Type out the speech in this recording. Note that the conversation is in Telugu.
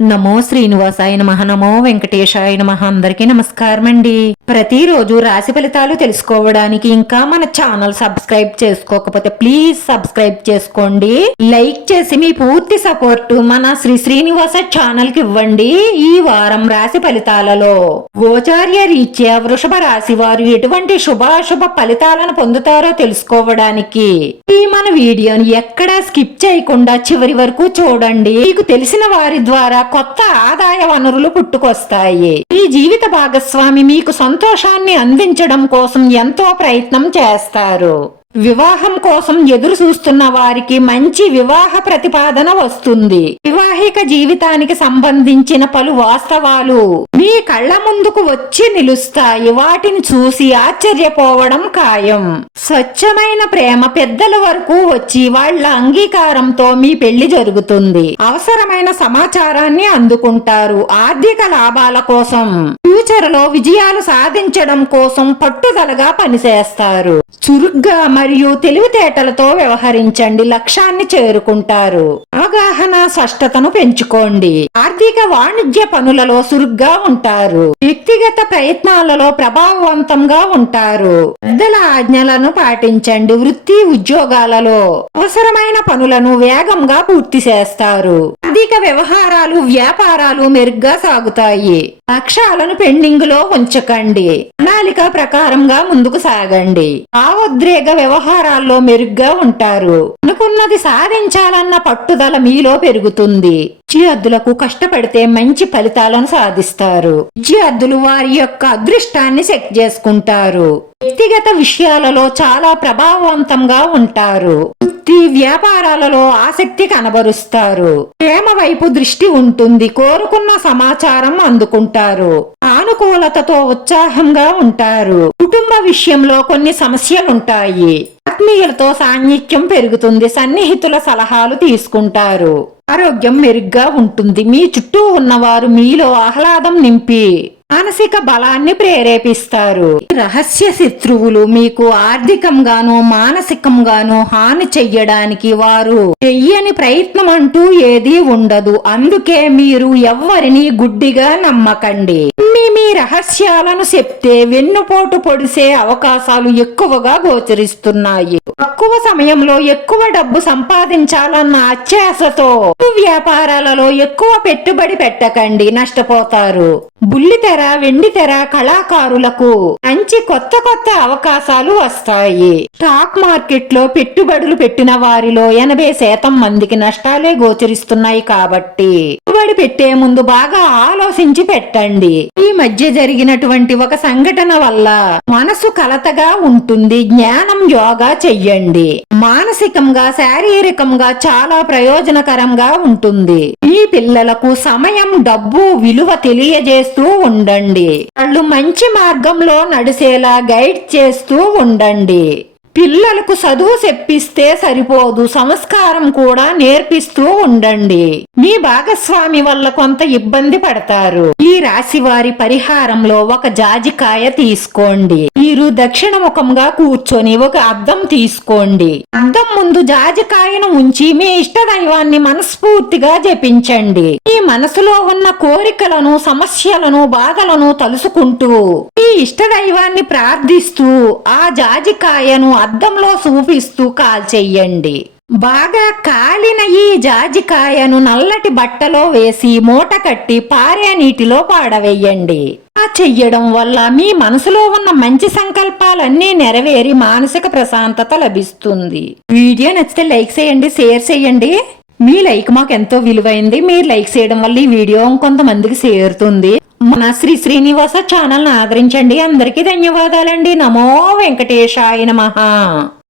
నమో శ్రీనివాసాయ నమః. నమో వెంకటేశాయ నమః. అందరికీ నమస్కారం అండి. ప్రతిరోజు రాశి ఫలితాలు తెలుసుకోవడానికి ఇంకా మన ఛానల్ సబ్స్క్రైబ్ చేసుకోకపోతే ప్లీజ్ సబ్స్క్రైబ్ చేసుకోండి. లైక్ చేసి మీ పూర్తి సపోర్ట్ మన శ్రీనివాస ఛానల్ కి ఇవ్వండి. ఈ వారం రాశి ఫలితాలలో గోచార్య రీత్యా వృషభ రాశి వారు ఎటువంటి శుభాశుభ ఫలితాలను పొందుతారో తెలుసుకోవడానికి ఈ మన వీడియోని ఎక్కడా స్కిప్ చేయకుండా చివరి వరకు చూడండి. మీకు తెలిసిన వారి ద్వారా కొత్త ఆదాయ వనరులు పుట్టుకొస్తాయి. ఈ జీవిత భాగస్వామి మీకు సంతోషాన్ని అందించడం కోసం ఎంతో ప్రయత్నం చేస్తారు. వివాహం కోసం ఎదురు చూస్తున్న వారికి మంచి వివాహ ప్రతిపాదన వస్తుంది. వివాహిక జీవితానికి సంబంధించిన పలు వాస్తవాలు మీ కళ్ళ ముందుకు వచ్చి నిలుస్తాయి. వాటిని చూసి ఆశ్చర్యపోవడం ఖాయం. స్వచ్ఛమైన ప్రేమ పెద్దల వరకు వచ్చి వాళ్ల అంగీకారంతో మీ పెళ్లి జరుగుతుంది. అవసరమైన సమాచారాన్ని అందుకుంటారు. ఆర్థిక లాభాల కోసం ఫ్యూచర్ లో విజయాలు సాధించడం కోసం పట్టుదలగా పనిచేస్తారు. చురుగ్గా మరియు తెలివితేటలతో వ్యవహరించండి. లక్ష్యాన్ని చేరుకుంటారు. అవగాహన స్పష్టతను పెంచుకోండి. ఆర్థిక వాణిజ్య పనులలో చురుగ్గా ఉంటారు. వ్యక్తిగత ప్రయత్నాలలో ప్రభావవంతంగా ఉంటారు. పెద్దల ఆజ్ఞలను పాటించండి. వృత్తి ఉద్యోగాలలో అవసరమైన పనులను వేగంగా పూర్తి చేస్తారు. ఆర్థిక వ్యవహారాలు వ్యాపారాలు మెరుగ్గా సాగుతాయి. లక్ష్యాలను పెండింగ్ లో ఉంచకండి. ప్రణాళిక ప్రకారంగా ముందుకు సాగండి. భావోద్రేక వ్యవహారాల్లో మెరుగ్గా ఉంటారు. అనుకున్నది సాధించాలన్న పట్టుదల మీలో పెరుగుతుంది. విద్యార్థులకు కష్టపడితే మంచి ఫలితాలను సాధిస్తారు. విద్యార్థులు వారి యొక్క అదృష్టాన్ని చెక్ చేసుకుంటారు. వ్యక్తిగత విషయాలలో చాలా ప్రభావవంతంగా ఉంటారు. వృత్తి వ్యాపారాలలో ఆసక్తి కనబరుస్తారు. ప్రేమ వైపు దృష్టి ఉంటుంది. కోరుకున్న సమాచారం అందుకుంటారు. అనుకూలతతో ఉత్సాహంగా ఉంటారు. కుటుంబ విషయంలో కొన్ని సమస్యలుంటాయి. ఆత్మీయులతో సాన్నిధ్యం పెరుగుతుంది. సన్నిహితుల సలహాలు తీసుకుంటారు. ఆరోగ్యం మెరుగ్గా ఉంటుంది. మీ చుట్టూ ఉన్నవారు మీలో ఆహ్లాదం నింపి మానసిక బలాన్ని ప్రేరేపిస్తారు. రహస్య శత్రువులు మీకు ఆర్థికంగానో మానసికంగానో హాని చెయ్యడానికి వారు చెయ్యని ప్రయత్నం అంటూ ఏదీ ఉండదు. అందుకే మీరు ఎవ్వరిని గుడ్డిగా నమ్మకండి. మీ రహస్యాలను చెప్తే వెన్నుపోటు పొడిసే అవకాశాలు ఎక్కువగా గోచరిస్తున్నాయి. తక్కువ సమయంలో ఎక్కువ డబ్బు సంపాదించాలన్న అత్యాశతో వ్యాపారాలలో ఎక్కువ పెట్టుబడి పెట్టకండి, నష్టపోతారు. బుల్లితెర వెండితెర కళాకారులకు మంచి కొత్త అవకాశాలు వస్తాయి. స్టాక్ మార్కెట్ లో పెట్టుబడులు పెట్టిన వారిలో 80% మందికి నష్టాలే గోచరిస్తున్నాయి. కాబట్టి పెట్టుబడి పెట్టే ముందు బాగా ఆలోచించి పెట్టండి. ఈ మధ్య జరిగినటువంటి ఒక సంఘటన వల్ల మనసు కలతగా ఉంటుంది. జ్ఞానం యోగా చెయ్యండి. మానసికంగా శారీరకంగా చాలా ప్రయోజనకరంగా ఉంటుంది. మీ పిల్లలకు సమయం డబ్బు విలువ తెలియజేస్తూ ఉండండి. వాళ్ళు మంచి మార్గంలో నడిచేలా గైడ్ చేస్తూ ఉండండి. పిల్లలకు చదువు చెప్పిస్తే సరిపోదు, సంస్కారం కూడా నేర్పిస్తూ ఉండండి. మీ భాగస్వామి వల్ల కొంత ఇబ్బంది పడతారు. ఈ రాశి వారి పరిహారంలో ఒక జాజికాయ తీసుకోండి. మీరు దక్షిణముఖంగా కూర్చొని ఒక అద్దం తీసుకోండి. అద్దం ముందు జాజికాయను ఉంచి మీ ఇష్ట దైవాన్ని మనస్ఫూర్తిగా జపించండి. మీ మనసులో ఉన్న కోరికలను సమస్యలను బాధలను తలుసుకుంటూ మీ ఇష్ట దైవాన్ని ప్రార్థిస్తూ ఆ జాజికాయను అద్దంలో చూపిస్తూ కాల్చెయ్యండి. బాగా కాలిన ఈ జాజికాయను నల్లటి బట్టలో వేసి మూట కట్టి పారే నీటిలో పాడవేయండి. ఆ చెయ్యడం వల్ల మీ మనసులో ఉన్న మంచి సంకల్పాలన్నీ నెరవేరి మానసిక ప్రశాంతత లభిస్తుంది. వీడియో నచ్చితే లైక్ చేయండి, షేర్ చేయండి. మీ లైక్ మాకు ఎంతో విలువైంది. మీరు లైక్ చేయడం వల్ల ఈ వీడియో కొంతమందికి చేరుతుంది. మన శ్రీనివాస ఛానల్ ఆదరించండి. అందరికీ ధన్యవాదాలండి. నమో వెంకటేశాయ నమః.